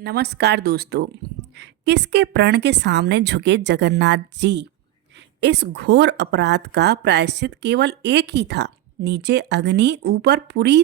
नमस्कार दोस्तों। किसके प्रण के सामने झुके जगन्नाथ जी। इस घोर अपराध का प्रायश्चित केवल एक ही था। नीचे अग्नि, ऊपर पूरी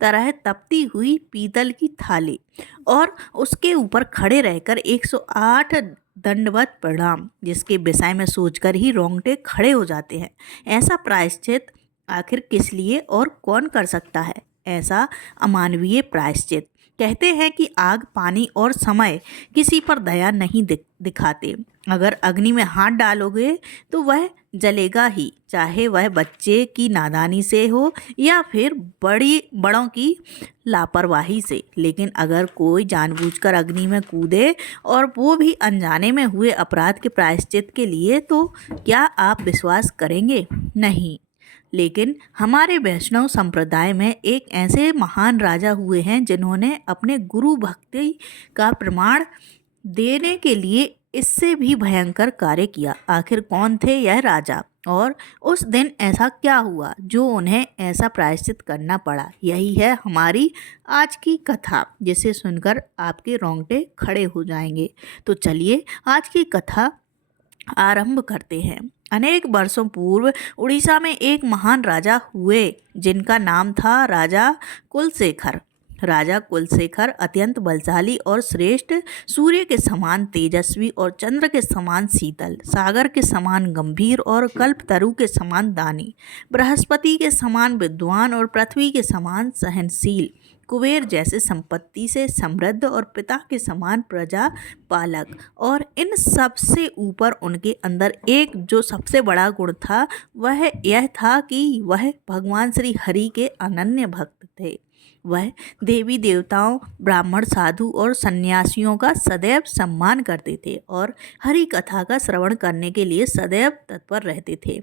तरह तपती हुई पीतल की थाली और उसके ऊपर खड़े रहकर 108 दंडवत प्रणाम, जिसके विषय में सोचकर ही रोंगटे खड़े हो जाते हैं। ऐसा प्रायश्चित आखिर किस लिए और कौन कर सकता है? ऐसा अमानवीय प्रायश्चित। कहते हैं कि आग, पानी और समय किसी पर दया नहीं दिखाते। अगर अग्नि में हाथ डालोगे तो वह जलेगा ही, चाहे वह बच्चे की नादानी से हो या फिर बड़ों की लापरवाही से। लेकिन अगर कोई जानबूझकर अग्नि में कूदे, और वो भी अनजाने में हुए अपराध के प्रायश्चित के लिए, तो क्या आप विश्वास करेंगे? नहीं। लेकिन हमारे वैष्णव संप्रदाय में एक ऐसे महान राजा हुए हैं जिन्होंने अपने गुरु भक्ति का प्रमाण देने के लिए इससे भी भयंकर कार्य किया। आखिर कौन थे यह राजा, और उस दिन ऐसा क्या हुआ जो उन्हें ऐसा प्रायश्चित करना पड़ा? यही है हमारी आज की कथा, जिसे सुनकर आपके रोंगटे खड़े हो जाएंगे। तो चलिए आज की कथा आरंभ करते हैं। अनेक वर्षों पूर्व उड़ीसा में एक महान राजा हुए जिनका नाम था राजा कुलशेखर। राजा कुलशेखर अत्यंत बलशाली और श्रेष्ठ, सूर्य के समान तेजस्वी और चंद्र के समान शीतल, सागर के समान गंभीर और कल्पतरु के समान दानी, बृहस्पति के समान विद्वान और पृथ्वी के समान सहनशील, कुबेर जैसे संपत्ति से समृद्ध और पिता के समान प्रजा पालक। और इन सब से ऊपर उनके अंदर एक जो सबसे बड़ा गुण था, वह यह था कि वह भगवान श्री हरि के अनन्य भक्त थे। वह देवी देवताओं, ब्राह्मण, साधु और सन्यासियों का सदैव सम्मान करते थे और हरि कथा का श्रवण करने के लिए सदैव तत्पर रहते थे।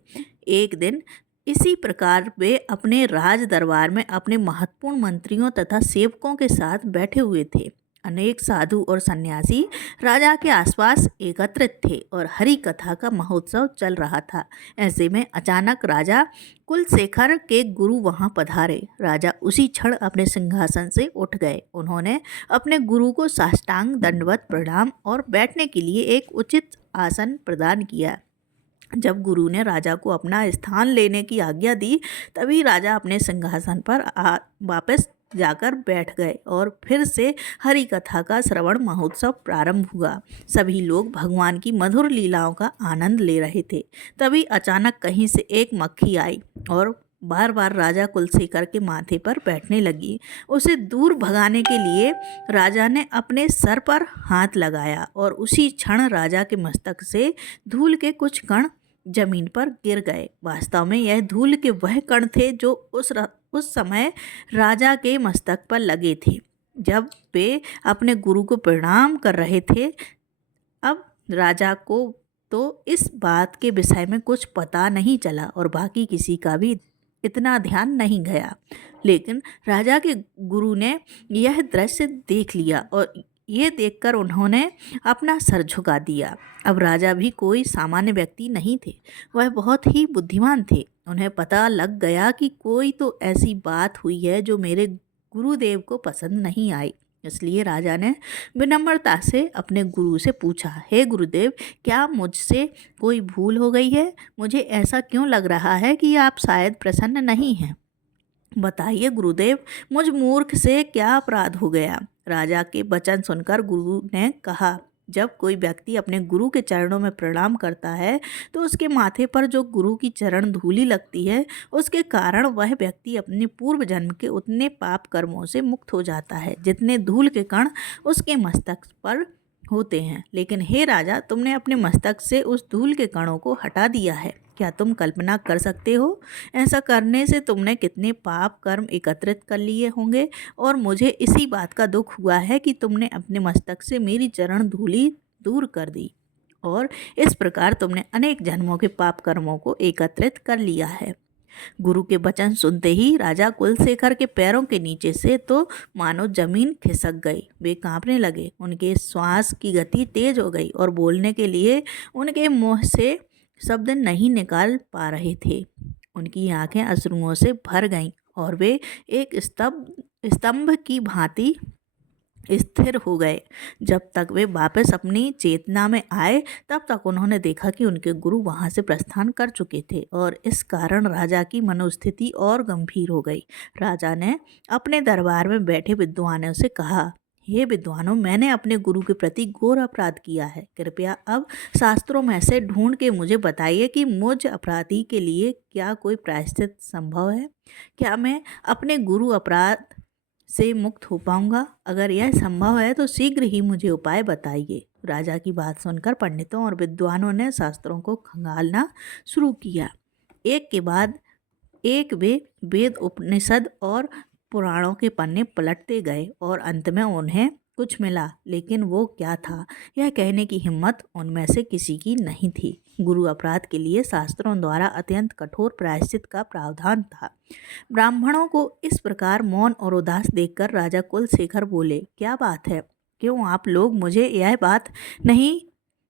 एक दिन इसी प्रकार वे अपने राज दरबार में अपने महत्वपूर्ण मंत्रियों तथा सेवकों के साथ बैठे हुए थे। अनेक साधु और सन्यासी राजा के आसपास एकत्रित थे और हरि कथा का महोत्सव चल रहा था। ऐसे में अचानक राजा कुलशेखर के गुरु वहां पधारे। राजा उसी क्षण अपने सिंहासन से उठ गए। उन्होंने अपने गुरु को साष्टांग दंडवत प्रणाम और बैठने के लिए एक उचित आसन प्रदान किया। जब गुरु ने राजा को अपना स्थान लेने की आज्ञा दी, तभी राजा अपने सिंहासन पर वापस जाकर बैठ गए और फिर से हरि कथा का श्रवण महोत्सव प्रारंभ हुआ। सभी लोग भगवान की मधुर लीलाओं का आनंद ले रहे थे। तभी अचानक कहीं से एक मक्खी आई और बार बार राजा कुलशेखर के माथे पर बैठने लगी। उसे दूर भगाने के लिए राजा ने अपने सर पर हाथ लगाया और उसी क्षण राजा के मस्तक से धूल के कुछ कण जमीन पर गिर गए। वास्तव में यह धूल के वह कण थे जो उस समय राजा के मस्तक पर लगे थे जब वे अपने गुरु को प्रणाम कर रहे थे। अब राजा को तो इस बात के विषय में कुछ पता नहीं चला और बाकी किसी का भी इतना ध्यान नहीं गया। लेकिन राजा के गुरु ने यह दृश्य देख लिया और ये देखकर उन्होंने अपना सर झुका दिया। अब राजा भी कोई सामान्य व्यक्ति नहीं थे, वह बहुत ही बुद्धिमान थे। उन्हें पता लग गया कि कोई तो ऐसी बात हुई है जो मेरे गुरुदेव को पसंद नहीं आई। इसलिए राजा ने विनम्रता से अपने गुरु से पूछा, हे गुरुदेव, क्या मुझसे कोई भूल हो गई है? मुझे ऐसा क्यों लग रहा है कि आप शायद प्रसन्न नहीं हैं। बताइए गुरुदेव, मुझ मूर्ख से क्या अपराध हो गया? राजा के वचन सुनकर गुरु ने कहा, जब कोई व्यक्ति अपने गुरु के चरणों में प्रणाम करता है तो उसके माथे पर जो गुरु की चरण धूलि लगती है, उसके कारण वह व्यक्ति अपने पूर्व जन्म के उतने पाप कर्मों से मुक्त हो जाता है जितने धूल के कण उसके मस्तक पर होते हैं। लेकिन हे राजा, तुमने अपने मस्तक से उस धूल के कणों को हटा दिया है। क्या तुम कल्पना कर सकते हो ऐसा करने से तुमने कितने पाप कर्म एकत्रित कर लिए होंगे? और मुझे इसी बात का दुख हुआ है कि तुमने अपने मस्तक से मेरी चरण धूलि दूर कर दी और इस प्रकार तुमने अनेक जन्मों के पाप कर्मों को एकत्रित कर लिया है। गुरु के वचन सुनते ही राजा कुलशेखर के पैरों के नीचे से तो मानो जमीन खिसक गई। वे कांपने लगे, उनके श्वास की गति तेज हो गई और बोलने के लिए उनके मुंह से शब्द नहीं निकाल पा रहे थे। उनकी आंखें अश्रुओं से भर गईं और वे एक स्तंभ की भांति स्थिर हो गए। जब तक वे वापस अपनी चेतना में आए तब तक उन्होंने देखा कि उनके गुरु वहां से प्रस्थान कर चुके थे और इस कारण राजा की मनोस्थिति और गंभीर हो गई। राजा ने अपने दरबार में बैठे विद्वानों से कहा, हे विद्वानों, मैंने अपने गुरु के प्रति घोर अपराध किया है। कृपया अब शास्त्रों में से ढूंढ के मुझे बताइए कि मुझ अपराधी के लिए क्या कोई प्रायश्चित संभव है। क्या मैं अपने गुरु अपराध से मुक्त हो पाऊंगा? अगर यह संभव है तो शीघ्र ही मुझे उपाय बताइए। राजा की बात सुनकर पंडितों और विद्वानों ने शास्त्रों को खंगालना शुरू किया। एक के बाद एक वे वेद, उपनिषद और पुराणों के पन्ने पलटते गए और अंत में उन्हें कुछ मिला, लेकिन वो क्या था यह कहने की हिम्मत उनमें से किसी की नहीं थी। गुरु अपराध के लिए शास्त्रों द्वारा अत्यंत कठोर प्रायश्चित का प्रावधान था। ब्राह्मणों को इस प्रकार मौन और उदास देखकर राजा कुलशेखर बोले, क्या बात है? क्यों आप लोग मुझे यह बात नहीं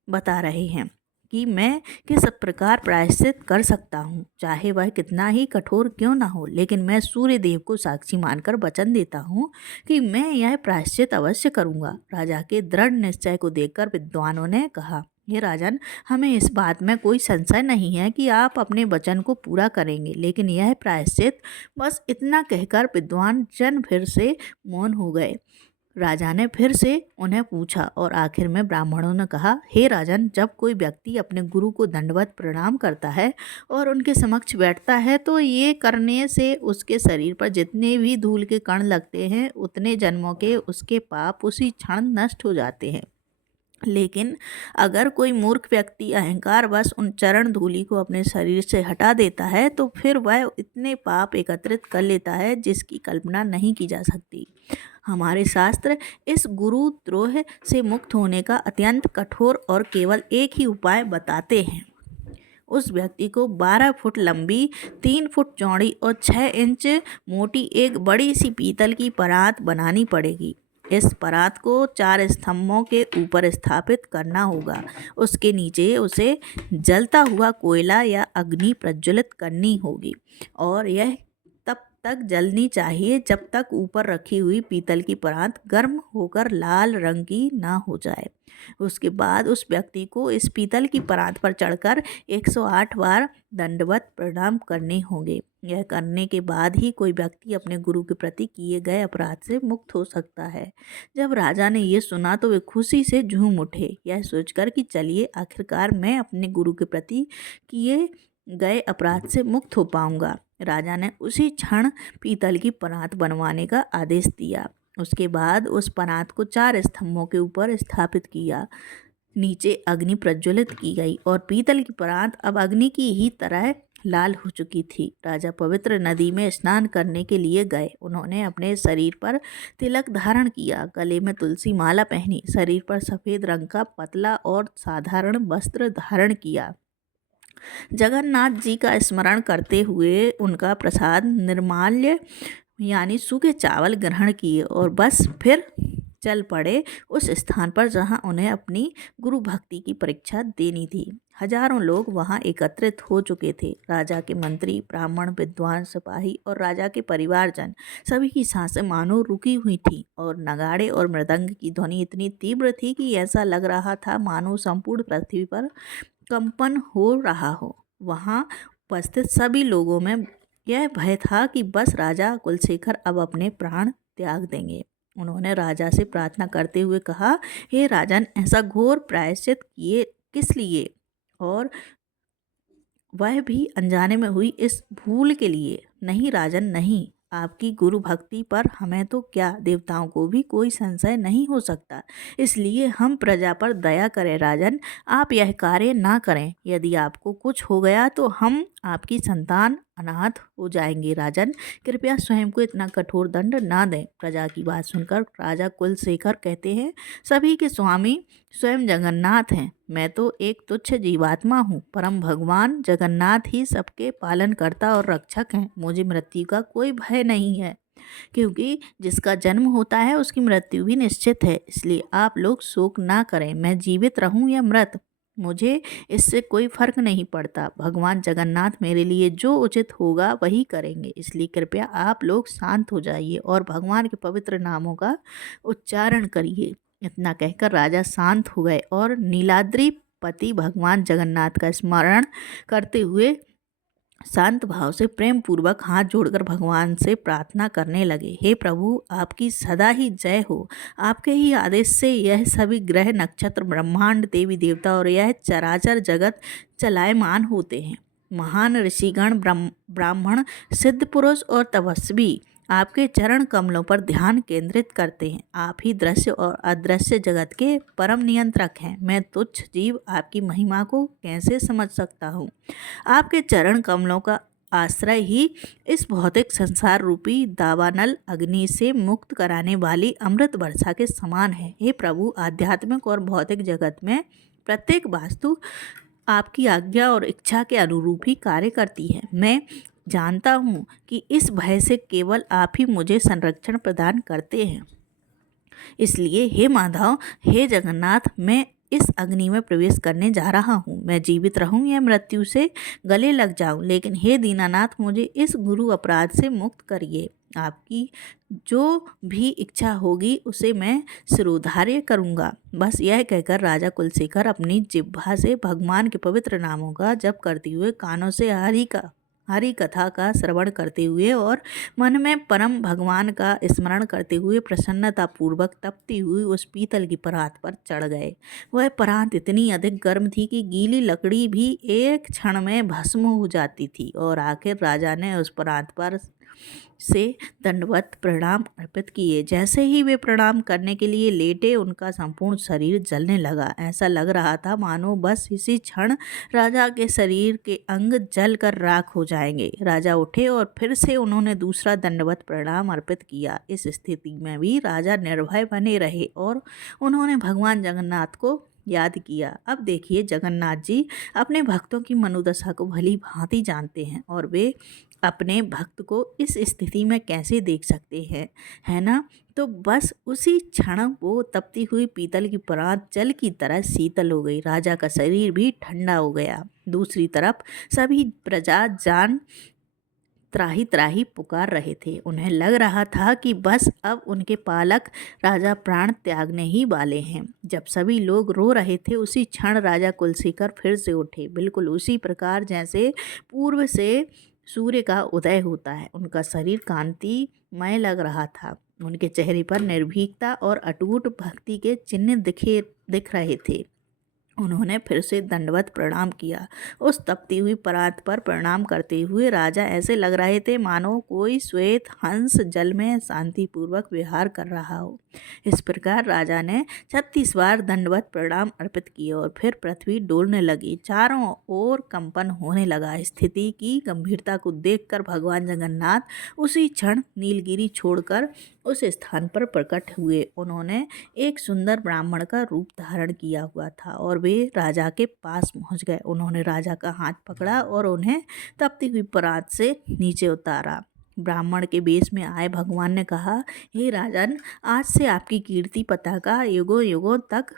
बता रहे हैं कि मैं किस प्रकार प्रायश्चित कर सकता हूँ? चाहे वह कितना ही कठोर क्यों ना हो, लेकिन मैं सूर्य देव को साक्षी मानकर वचन देता हूँ कि मैं यह प्रायश्चित अवश्य करूँगा। राजा के दृढ़ निश्चय को देखकर विद्वानों ने कहा, हे राजन, हमें इस बात में कोई संशय नहीं है कि आप अपने वचन को पूरा करेंगे, लेकिन यह प्रायश्चित। बस इतना कहकर विद्वान जन फिर से मौन हो गए। राजा ने फिर से उन्हें पूछा और आखिर में ब्राह्मणों ने कहा, हे राजन, जब कोई व्यक्ति अपने गुरु को दंडवत प्रणाम करता है और उनके समक्ष बैठता है तो ये करने से उसके शरीर पर जितने भी धूल के कण लगते हैं उतने जन्मों के उसके पाप उसी क्षण नष्ट हो जाते हैं। लेकिन अगर कोई मूर्ख व्यक्ति अहंकारवश उन चरण धूलि को अपने शरीर से हटा देता है तो फिर वह इतने पाप एकत्रित कर लेता है जिसकी कल्पना नहीं की जा सकती। हमारे शास्त्र इस गुरुद्रोह से मुक्त होने का अत्यंत कठोर और केवल एक ही उपाय बताते हैं। उस व्यक्ति को 12 फुट लंबी, 3 फुट चौड़ी और 6 इंच मोटी एक बड़ी सी पीतल की परात बनानी पड़ेगी। इस परात को 4 स्तंभों के ऊपर स्थापित करना होगा। उसके नीचे उसे जलता हुआ कोयला या अग्नि प्रज्वलित करनी होगी और यह तब तक जलनी चाहिए जब तक ऊपर रखी हुई पीतल की परात गर्म होकर लाल रंग की ना हो जाए। उसके बाद उस व्यक्ति को इस पीतल की परात पर चढ़कर 108 बार दंडवत प्रणाम करने होंगे। यह करने के बाद ही कोई व्यक्ति अपने गुरु के प्रति किए गए अपराध से मुक्त हो सकता है। जब राजा ने ये सुना तो वे खुशी से झूम उठे, यह सोचकर कि चलिए आखिरकार मैं अपने गुरु के प्रति किए गए अपराध से मुक्त हो पाऊंगा। राजा ने उसी क्षण पीतल की परात बनवाने का आदेश दिया। उसके बाद उस परात को 4 स्तंभों के ऊपर स्थापित किया। नीचे अग्नि प्रज्वलित की गई और पीतल की परात अब अग्नि की ही तरह लाल हो चुकी थी। राजा पवित्र नदी में स्नान करने के लिए गए। उन्होंने अपने शरीर पर तिलक धारण किया, गले में तुलसी माला पहनी, शरीर पर सफ़ेद रंग का पतला और साधारण वस्त्र धारण किया। जगन्नाथ जी का स्मरण करते हुए उनका प्रसाद निर्माल्य यानी सूखे चावल ग्रहण किए और बस फिर चल पड़े उस स्थान पर जहां उन्हें अपनी गुरु भक्ति की परीक्षा देनी थी। हजारों लोग वहां एकत्रित हो चुके थे। राजा के मंत्री, ब्राह्मण, विद्वान, सिपाही और राजा के परिवारजन, सभी की सांसें मानो रुकी हुई थी और नगाड़े और मृदंग की ध्वनि इतनी तीव्र थी कि ऐसा लग रहा था मानो संपूर्ण पृथ्वी पर कंपन हो रहा हो। वहां उपस्थित सभी लोगों में यह भय था कि बस राजा कुलशेखर अब अपने प्राण त्याग देंगे। उन्होंने राजा से प्रार्थना करते हुए कहा, हे राजन, ऐसा घोर प्रायश्चित किए किस लिए, और वह भी अनजाने में हुई इस भूल के लिए? नहीं राजन, नहीं। आपकी गुरु भक्ति पर हमें तो क्या, देवताओं को भी कोई संशय नहीं हो सकता। इसलिए हम प्रजा पर दया करें राजन, आप यह कार्य ना करें। यदि आपको कुछ हो गया तो हम आपकी संतान अनाथ हो जाएंगे। राजन, कृपया स्वयं को इतना कठोर दंड ना दें। प्रजा की बात सुनकर राजा कुलशेखर कहते हैं, सभी के स्वामी स्वयं जगन्नाथ हैं। मैं तो एक तुच्छ जीवात्मा हूँ। परम भगवान जगन्नाथ ही सबके पालनकर्ता और रक्षक हैं। मुझे मृत्यु का कोई भय नहीं है, क्योंकि जिसका जन्म होता है उसकी मृत्यु भी निश्चित है। इसलिए आप लोग शोक ना करें। मैं जीवित रहूं या मृत, मुझे इससे कोई फर्क नहीं पड़ता। भगवान जगन्नाथ मेरे लिए जो उचित होगा वही करेंगे, इसलिए कृपया आप लोग शांत हो जाइए और भगवान के पवित्र नामों का उच्चारण करिए। इतना कहकर राजा शांत हो गए और नीलाद्री पति भगवान जगन्नाथ का स्मरण करते हुए शांत भाव से प्रेम पूर्वक हाथ जोड़कर भगवान से प्रार्थना करने लगे। हे प्रभु, आपकी सदा ही जय हो। आपके ही आदेश से यह सभी ग्रह, नक्षत्र, ब्रह्मांड, देवी देवता और यह चराचर जगत चलायमान होते हैं। महान ऋषिगण, ब्राह्मण, सिद्ध पुरुष और तपस्वी आपके चरण कमलों पर ध्यान केंद्रित करते हैं। आप ही दृश्य और अदृश्य जगत के परम नियंत्रक हैं। मैं तुच्छ जीव आपकी महिमा को कैसे समझ सकता हूँ। आपके चरण कमलों का आश्रय ही इस भौतिक संसार रूपी दावानल अग्नि से मुक्त कराने वाली अमृत वर्षा के समान है। हे प्रभु, आध्यात्मिक और भौतिक जगत में प्रत्येक वास्तु आपकी आज्ञा और इच्छा के अनुरूप ही कार्य करती है। मैं जानता हूँ कि इस भय से केवल आप ही मुझे संरक्षण प्रदान करते हैं। इसलिए हे माधव, हे जगन्नाथ, मैं इस अग्नि में प्रवेश करने जा रहा हूँ। मैं जीवित रहूँ या मृत्यु से गले लग जाऊँ, लेकिन हे दीनानाथ, मुझे इस गुरु अपराध से मुक्त करिए। आपकी जो भी इच्छा होगी उसे मैं शिरोधार्य करूँगा। बस यह कहकर राजा कुलशेखर अपनी जिह्वा से भगवान के पवित्र नामों का जप करते हुए, कानों से हरि कथा का श्रवण करते हुए और मन में परम भगवान का स्मरण करते हुए प्रसन्नता पूर्वक तपती हुई उस पीतल की परात पर चढ़ गए। वह परात इतनी अधिक गर्म थी कि गीली लकड़ी भी एक क्षण में भस्म हो जाती थी। और आखिर राजा ने उस परात पर से दंडवत प्रणाम अर्पित किए। जैसे ही वे प्रणाम करने के लिए लेटे, उनका संपूर्ण शरीर जलने लगा। ऐसा लग रहा था मानो बस इसी क्षण राजा के शरीर के अंग जल कर राख हो जाएंगे। राजा उठे और फिर से उन्होंने दूसरा दंडवत प्रणाम अर्पित किया। इस स्थिति में भी राजा निर्भय बने रहे और उन्होंने भगवान जगन्नाथ को याद किया। अब देखिए, जगन्नाथ जी अपने भक्तों की मनोदशा को भली भांति जानते हैं और वे अपने भक्त को इस स्थिति में कैसे देख सकते हैं, है ना। तो बस उसी क्षण वो तपती हुई पीतल की परात जल की तरह शीतल हो गई। राजा का शरीर भी ठंडा हो गया। दूसरी तरफ सभी प्रजा जान त्राही त्राही पुकार रहे थे। उन्हें लग रहा था कि बस अब उनके पालक राजा प्राण त्यागने ही वाले हैं। जब सभी लोग रो रहे थे, उसी क्षण राजा कुलशेखर फिर से उठे, बिल्कुल उसी प्रकार जैसे पूर्व से सूर्य का उदय होता है। उनका शरीर कांतिमय लग रहा था। उनके चेहरे पर निर्भीकता और अटूट भक्ति के चिन्ह दिख रहे थे। उन्होंने फिर से दंडवत प्रणाम किया। उस तपती हुई परात पर प्रणाम करते हुए राजा ऐसे लग रहे थे मानो कोई श्वेत हंस जल में शांतिपूर्वक विहार कर रहा हो। इस प्रकार राजा ने 36 बार दंडवत प्रणाम अर्पित किए और फिर पृथ्वी डोलने लगी। चारों ओर कंपन होने लगा। स्थिति की गंभीरता को देखकर भगवान जगन्नाथ उसी क्षण नीलगिरी छोड़कर उस स्थान पर प्रकट हुए। उन्होंने एक सुंदर ब्राह्मण का रूप धारण किया हुआ था और वे राजा के पास पहुंच गए। उन्होंने राजा का हाथ पकड़ा और उन्हें तपती हुई परात से नीचे उतारा। ब्राह्मण के वेश में आए भगवान ने कहा, हे राजन, आज से आपकी कीर्ति पताका युगों युगों तक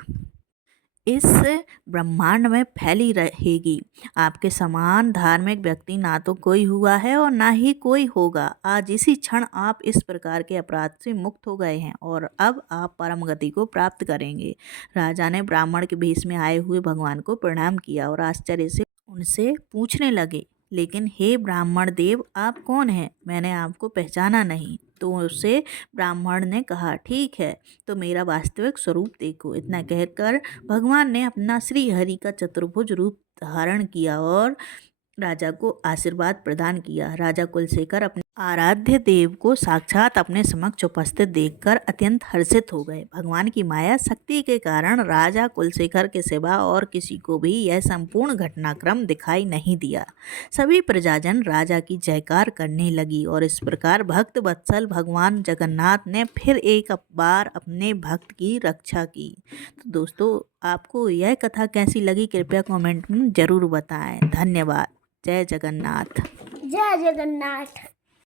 इस ब्रह्मांड में फैली रहेगी। आपके समान धार्मिक व्यक्ति ना तो कोई हुआ है और ना ही कोई होगा। आज इसी क्षण आप इस प्रकार के अपराध से मुक्त हो गए हैं और अब आप परम गति को प्राप्त करेंगे। राजा ने ब्राह्मण के भेष में आए हुए भगवान को प्रणाम किया और आश्चर्य से उनसे पूछने लगे, लेकिन हे ब्राह्मण देव, आप कौन हैं? मैंने आपको पहचाना नहीं। तो उससे ब्राह्मण ने कहा, ठीक है, तो मेरा वास्तविक स्वरूप देखो। इतना कहकर भगवान ने अपना श्री हरि का चतुर्भुज रूप धारण किया और राजा को आशीर्वाद प्रदान किया। राजा कुलशेखर अपने आराध्य देव को साक्षात अपने समक्ष उपस्थित देखकर अत्यंत हर्षित हो गए। भगवान की माया शक्ति के कारण राजा कुलशेखर के सिवा और किसी को भी यह संपूर्ण घटनाक्रम दिखाई नहीं दिया। सभी प्रजाजन राजा की जयकार करने लगी और इस प्रकार भक्त वत्सल भगवान जगन्नाथ ने फिर एक बार अपने भक्त की रक्षा की। तो दोस्तों, आपको यह कथा कैसी लगी, कृपया कमेंट में ज़रूर बताएं। धन्यवाद। जय जगन्नाथ। जय जगन्नाथ।